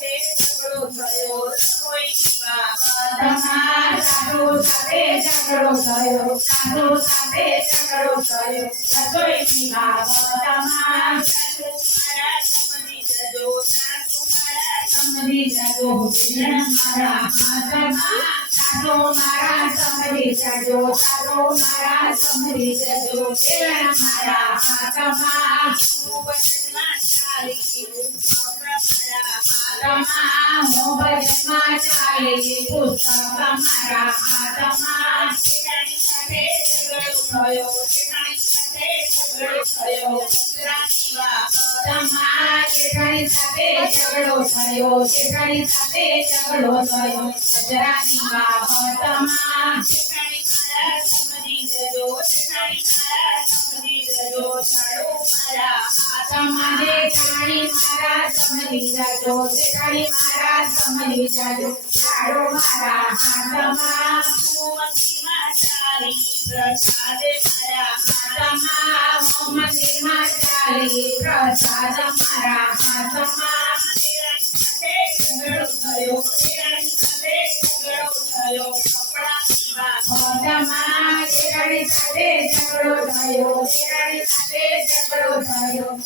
ઝઘડો થયો સાધુ સાથે ઝઘડો થયો તમાર સાધુ સાથે ઝઘડો થયો રસોઈની બાબતમાં સાધુ મારા સમજી જજો સાધુ મારા સમજી જજો મારા હાથમાં સાધુ મારા સમજી જજો સાધુ મારા સમજી જજો મારા વચનમાં સારી મારા હું ભજનમાં ચાલી પુસ્તક થયો જેઠાણી સાથે થયો સસરાની વાત તમારા જેઠાણી થયો જેઠાણી સાથે જાજો જેઠાણી મારા સમજી જાજો. ચાલો મારા હાથમાં હાથમાં ચાલી પ્રસાદે મારા હાથમાં મંદિરમાં ચાલી પ્રસાદ મારા હાથમાં જેઠાણી સાથે થયો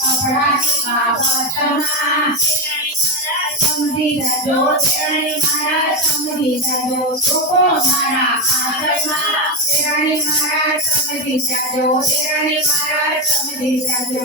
બાબતમાં સમજી જાજો જેઠાણી મારા સમજી જાજો ચોકો મારા સમજી જાજો જેઠાણી મારા સમજી જાજો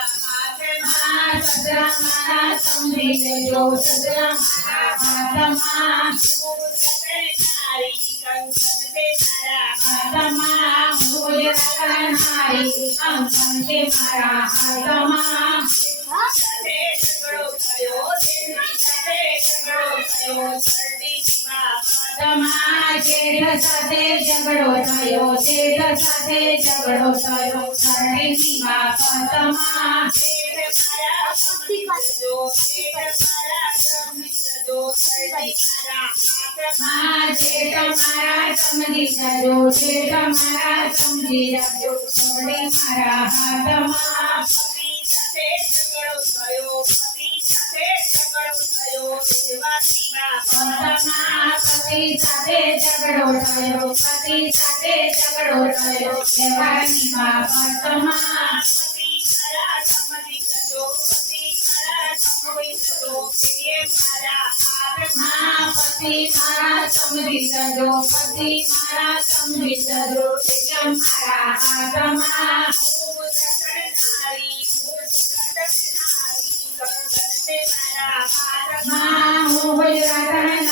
सजरा मारा तुम भी ले लो सजरा मारा फातमा नारी कंचन पे मारा फातमा भूल करनारी कंचन पे मारा फातमा सरे झगड़ो कयो दिन सरे झगड़ो कयो सर्दी फातमा जेठ साथे झगड़ो थयो जेठ साथे झगड़ो थयो सर्दी फातमा પતિ સાથે ઝઘડો થયો પતિ સાથે ઝઘડો થયો કહેવાની બાબતમાં पति मारा समृत दो पति मारा समृत दो यम मारा आत्मा मूर्तनारी मूर्तनारी कंगन से मारा आत्मा मूर्तनारी